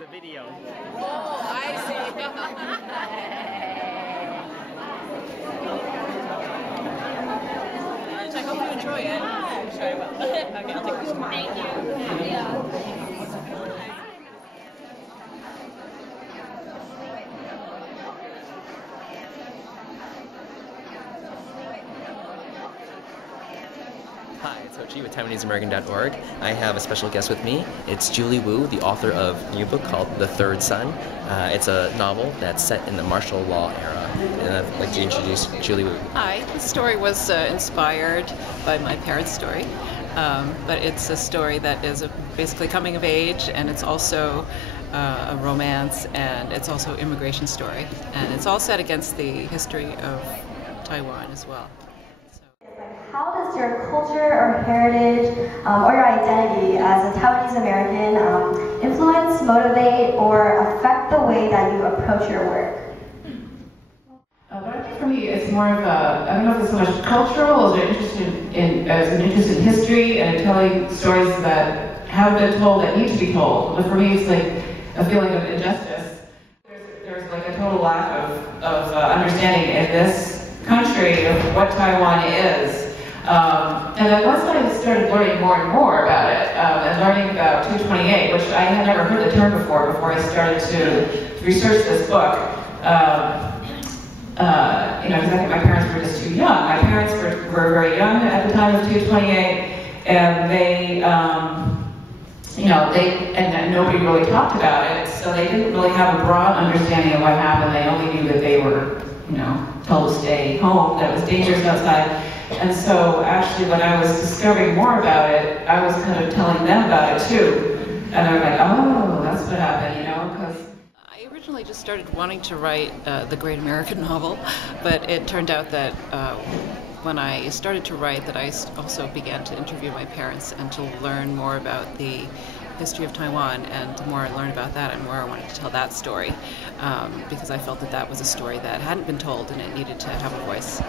the video. Oh, I see. I hope you enjoy it. I'm sure I will. Okay, I'll take this tomorrow. Thank you. Yeah. Hi, it's Ho Chie with TaiwaneseAmerican.org. I have a special guest with me. It's Julie Wu, the author of a new book called The Third Son. It's a novel that's set in the martial law era. And I'd like to introduce Julie Wu. Hi, the story was inspired by my parents' story, but it's a story that is basically coming of age, and it's also a romance, and it's also an immigration story. And it's all set against the history of Taiwan as well. How does your culture or heritage or your identity as a Taiwanese American influence, motivate, or affect the way that you approach your work? But I think for me, it's more of a, I don't know if it's so much cultural as an interest in history and in telling stories that have been told that need to be told. But for me, it's like a feeling of injustice. There's like a total lack of understanding in this country of what Taiwan is. And then once I started learning more and more about it, and learning about 228, which I had never heard the term before I started to research this book, because I think my parents were just too young. My parents were very young at the time of 228, and and nobody really talked about it, so they didn't really have a broad understanding of what happened. They only knew that they were, told to stay home, that it was dangerous outside. And so actually when I was discovering more about it, I was kind of telling them about it too. And they were like, oh, that's what happened, because I originally just started wanting to write the great American novel, but it turned out that when I started to write that I also began to interview my parents and to learn more about the history of Taiwan, and the more I learned about that, and more I wanted to tell that story, because I felt that that was a story that hadn't been told and it needed to have a voice.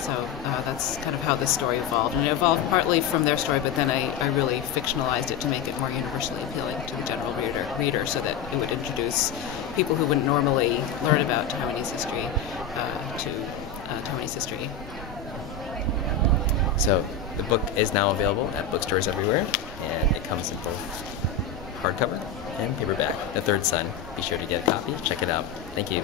So that's kind of how this story evolved. And it evolved partly from their story, but then I really fictionalized it to make it more universally appealing to the general reader so that it would introduce people who wouldn't normally learn about Taiwanese history to Taiwanese history. So the book is now available at bookstores everywhere, and it comes in both hardcover and paperback. The Third Son. Be sure to get a copy. Check it out. Thank you.